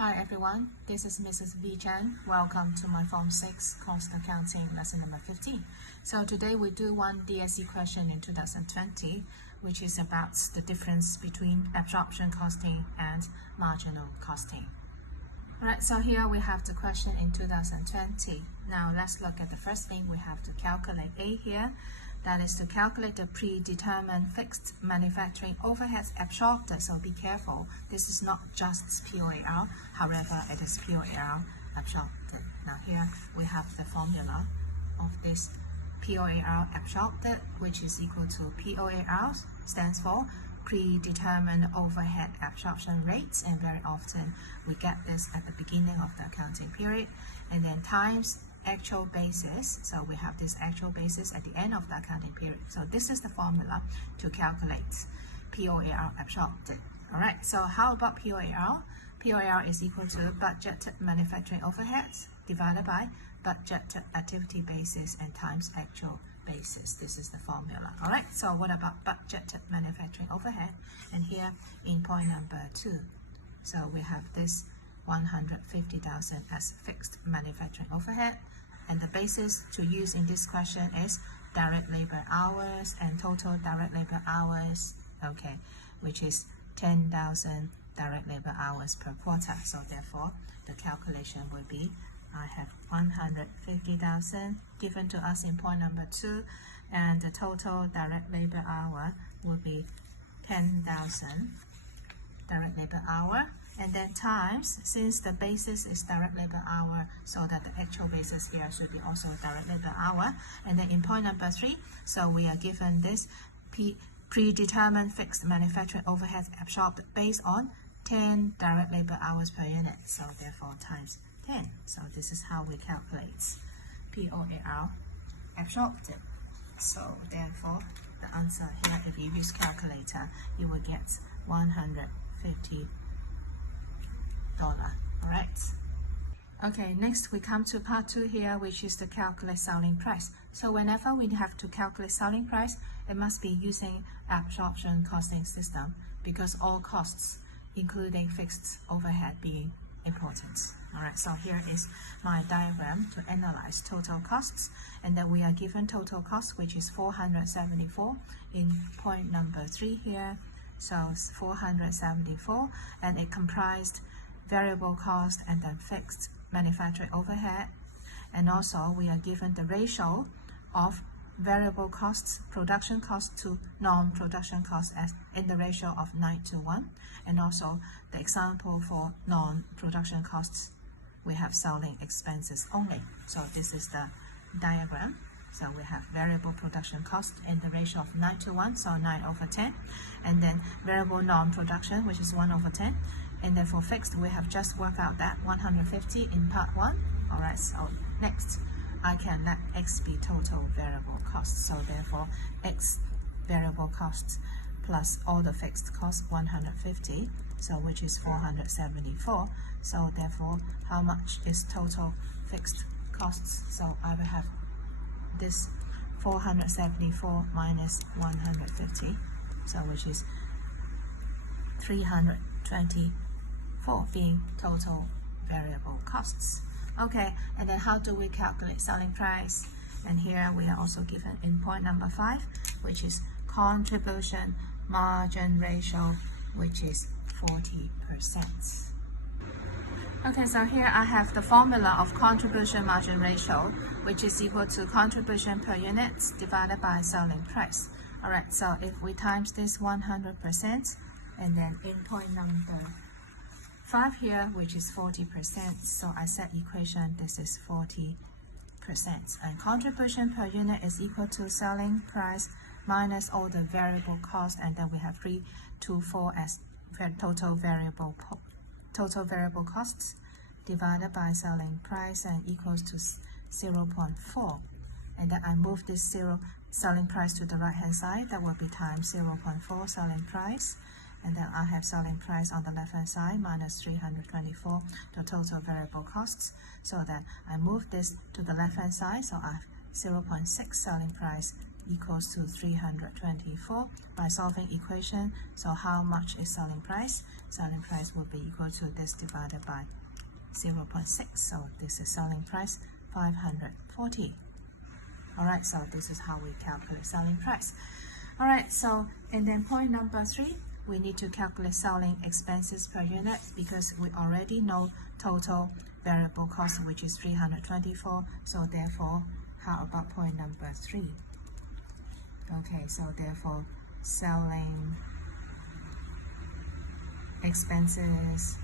Hi everyone, this is Mrs. V Chen. Welcome to my Form 6 Cost Accounting lesson number 15. So today we do one DSE question in 2020, which is about the difference between absorption costing and marginal costing. Alright, so here we have the question in 2020. Now let's look at the first thing. We have to calculate A here. That is to calculate the predetermined fixed manufacturing overheads absorbed. So be careful. This is not just POAR, however, it is POAR absorbed. Now here we have the formula of this POAR absorbed, which is equal to POAR stands for predetermined overhead absorption rates, and very often we get this at the beginning of the accounting period, and then times actual basis. So we have this actual basis at the end of the accounting period. So this is the formula to calculate POAR absorbed. Alright, so how about POAR? POAR is equal to budgeted manufacturing overheads divided by budgeted activity basis and times actual basis. This is the formula. Alright, so what about budgeted manufacturing overhead? And here in point number 2, so we have this 150,000 as fixed manufacturing overhead, and the basis to use in this question is direct labor hours and total direct labor hours, okay, which is 10,000 direct labor hours per quarter. So therefore the calculation will be, I have 150,000 given to us in point number 2, and the total direct labor hour will be 10,000 direct labor hour, and then times, since the basis is direct labor hour, so that the actual basis here should be also direct labor hour. And then in point number 3, so we are given this predetermined fixed manufacturing overhead absorbed based on 10 direct labor hours per unit, so therefore times 10. So this is how we calculate POAR absorbed. So therefore the answer here, if you use calculator, you will get $150. Alright. Okay, next we come to part 2 here, which is to calculate selling price. So whenever we have to calculate selling price, it must be using absorption costing system, because all costs, including fixed overhead, being important. Alright, so here is my diagram to analyze total costs, and then we are given total cost, which is 474 in point number 3 here. So 474, and it comprised variable cost and then fixed manufacturing overhead, and also we are given the ratio of variable costs, production cost to non-production cost as in the ratio of 9:1, and also the example for non-production costs, we have selling expenses only. So this is the diagram. So we have variable production cost in the ratio of 9:1, so 9/10, and then variable non-production, which is 1/10, and then for fixed, we have just worked out that 150 in part 1. Alright, so next, I can let X be total variable costs. So therefore, X variable costs plus all the fixed costs, 150, so which is 474. So therefore, how much is total fixed costs? So I will have this 474 minus 150, so which is 324 being total variable costs. Okay, and then how do we calculate selling price? And here we are also given in point number 5, which is contribution margin ratio, which is 40%. Okay, so here I have the formula of contribution margin ratio, which is equal to contribution per unit divided by selling price. Alright, so if we times this 100%, and then in point number 5 here, which is 40%, so I set equation, this is 40%. And contribution per unit is equal to selling price minus all the variable cost, and then we have 324 as total variable costs divided by selling price, and equals to 0.4. And then I move this selling price to the right hand side, that will be times 0.4 selling price, and then I have selling price on the left hand side minus 324, the total variable costs, so that I move this to the left hand side, so I have 0.6 selling price equals to 324 by solving equation. So how much is selling price? Selling price will be equal to this divided by 0.6. So this is selling price 540. Alright, so this is how we calculate selling price. Alright, so and then point number 3, we need to calculate selling expenses per unit because we already know total variable cost, which is 324. So therefore, how about point number 3? Okay, so therefore selling expenses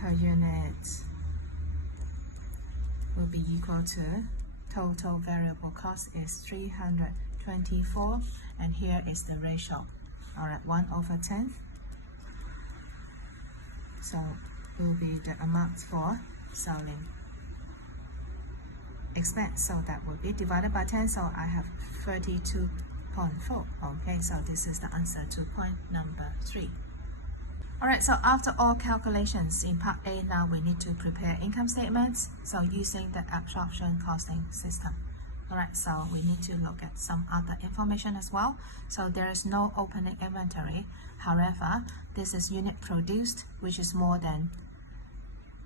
per unit will be equal to total variable cost is 324, and here is the ratio. Alright, 1/10. So will be the amount for selling expense. So that will be divided by 10. So I have 32.4. Okay, so this is the answer to point number 3. Alright, so after all calculations in part A, now we need to prepare income statements. So using the absorption costing system. Alright, so we need to look at some other information as well. So there is no opening inventory. However, this is unit produced, which is more than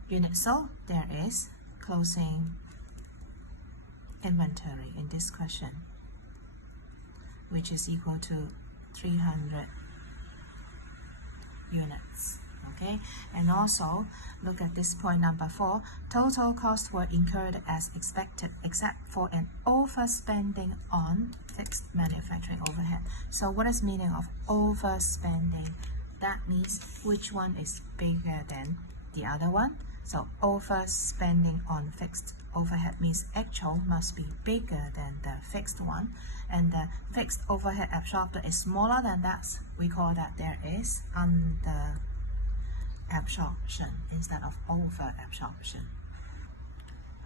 unit sold. There is closing inventory in this question, which is equal to 300 units. Okay, and also look at this point number 4. Total costs were incurred as expected except for an overspending on fixed manufacturing overhead. So what is meaning of overspending? That means which one is bigger than the other one. So overspending on fixed overhead means actual must be bigger than the fixed one, and the fixed overhead absorbed is smaller than that. We call that there is under absorption instead of over absorption.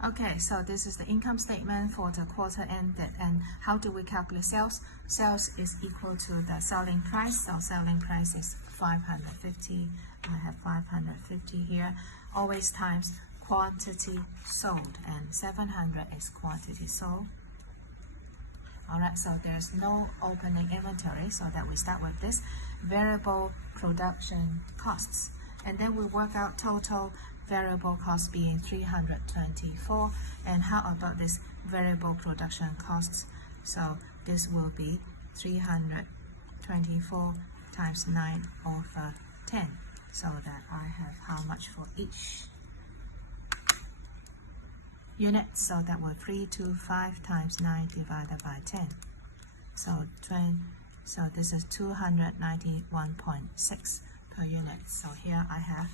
Okay, so this is the income statement for the quarter ended. And how do we calculate sales? Sales is equal to the selling price. So selling price is 550. I have 550 here. Always times quantity sold, and 700 is quantity sold. Alright, so there's no opening inventory, so that we start with this variable production costs. And then we work out total variable cost being 324. And how about this variable production costs? So this will be 324 times 9/10. So that I have how much for each unit? So that will 325 times 9 divided by 10. So this is 291.6 per unit. So here I have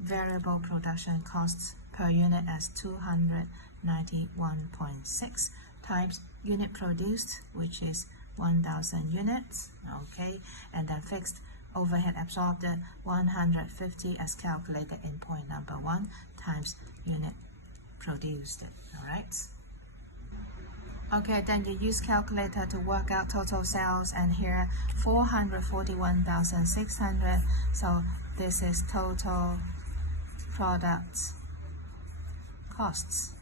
variable production costs per unit as 291.6 times unit produced, which is 1,000 units. Okay, and then fixed overhead absorbed 150 as calculated in point number 1 times unit produced. Alright. Okay, then you use calculator to work out total sales, and here 441,600. So this is total product costs,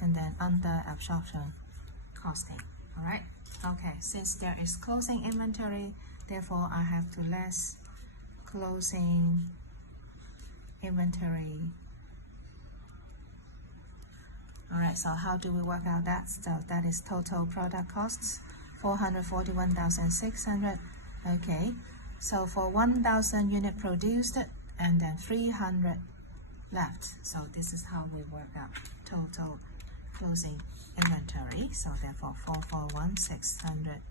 and then under absorption costing. Alright. Okay, since there is closing inventory, therefore I have to less closing inventory. Alright, so how do we work out that? So that is total product costs, 441,600. Okay, so for 1,000 unit produced, and then 300 left. So this is how we work out total closing inventory. So therefore 441,600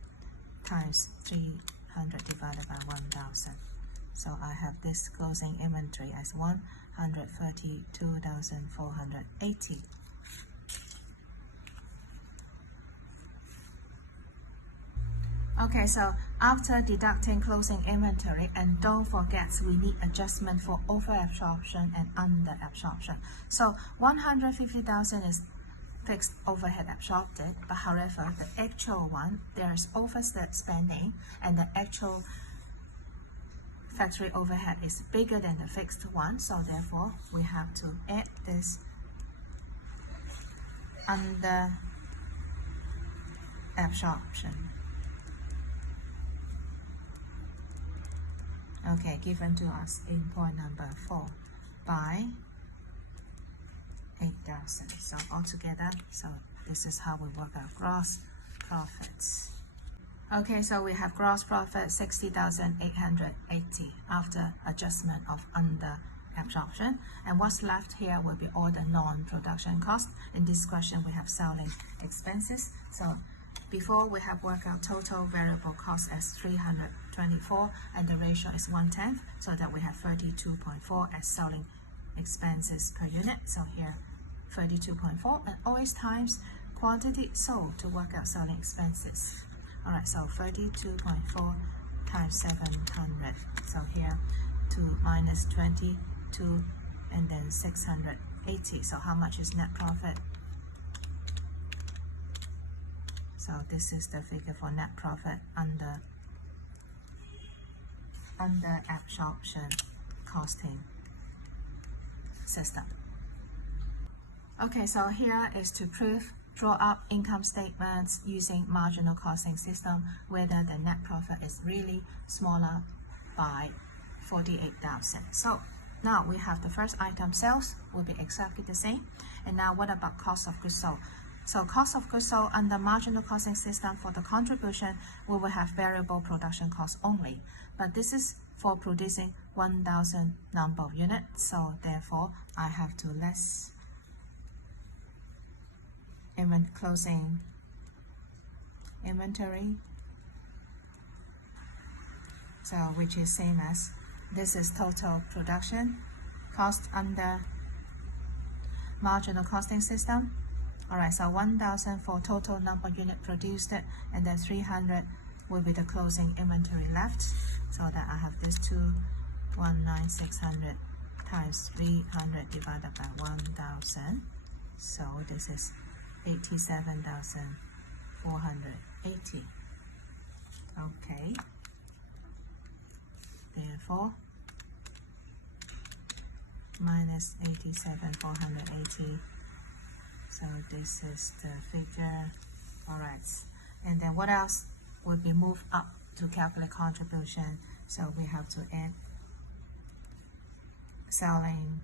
times 300 divided by 1,000. So I have this closing inventory as 132,480. Okay, so after deducting closing inventory, and don't forget we need adjustment for over absorption and under absorption. So 150,000 is fixed overhead absorbed, but however the actual one, there's overspending, and the actual factory overhead is bigger than the fixed one. So therefore we have to add this under absorption. Okay, given to us in point number 4 by 8,000. So altogether, so this is how we work out gross profits. Okay, so we have gross profit 60,880 after adjustment of under absorption, and what's left here will be all the non-production costs. In this question we have selling expenses. So before we have worked out total variable cost as 324 and the ratio is 1/10, so that we have 32.4 as selling expenses per unit. So here 32.4, and always times quantity sold to work out selling expenses. Alright, so 32.4 times 700. So here 2 minus 22 and then 680. So how much is net profit? So this is the figure for net profit under absorption costing system. Okay, so here is to draw up income statements using marginal costing system, whether the net profit is really smaller by 48,000. So now we have the first item, sales will be exactly the same. And now what about cost of goods sold? So cost of goods sold under marginal costing system, for the contribution, we will have variable production costs only. But this is for producing 1,000 number of units. So therefore, I have to less closing inventory. So which is same as this is total production cost under marginal costing system. Alright, so 1,000 for total number of unit produced, and then 300 will be the closing inventory left. So that I have this 219,600 times 300 divided by 1,000. So this is 87,480. Okay. Therefore, minus 87,480. So this is the figure. Alright. And then what else will be moved up to calculate contribution? So we have to add selling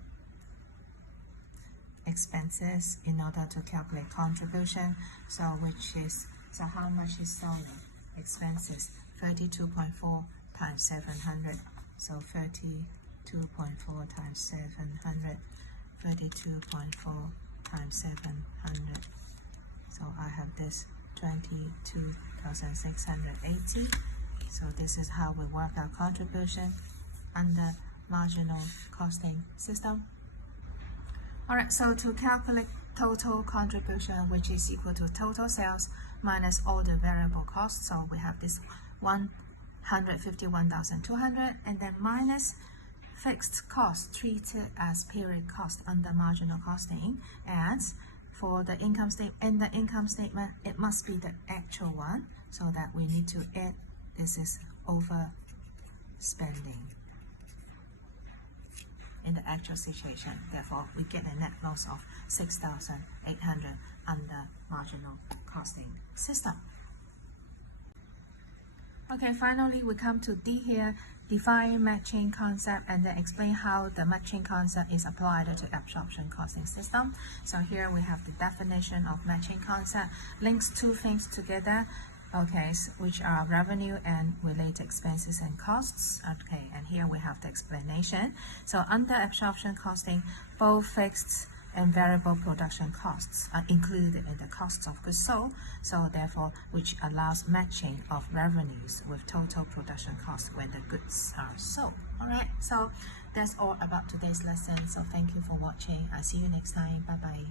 expenses in order to calculate contribution. So how much is selling expenses? 32.4 times 700. So 32.4 times 700. 32.4 times 700. So I have this 22,680. So this is how we work out contribution under marginal costing system. Alright, so to calculate total contribution, which is equal to total sales minus all the variable costs, so we have this 151,200, and then minus fixed cost treated as period cost under marginal costing. And for the income statement, it must be the actual one, so that we need to add, this is overspending in the actual situation. Therefore, we get a net loss of 6,800 under marginal costing system. Okay, finally we come to D here, define matching concept and then explain how the matching concept is applied to absorption costing system. So here we have the definition of matching concept, links two things together, okay, which are revenue and related expenses and costs. Okay, and here we have the explanation. So under absorption costing, both fixed and variable production costs are included in the costs of goods sold, so therefore which allows matching of revenues with total production costs when the goods are sold. Alright, so that's all about today's lesson. So thank you for watching. I'll see you next time. Bye bye.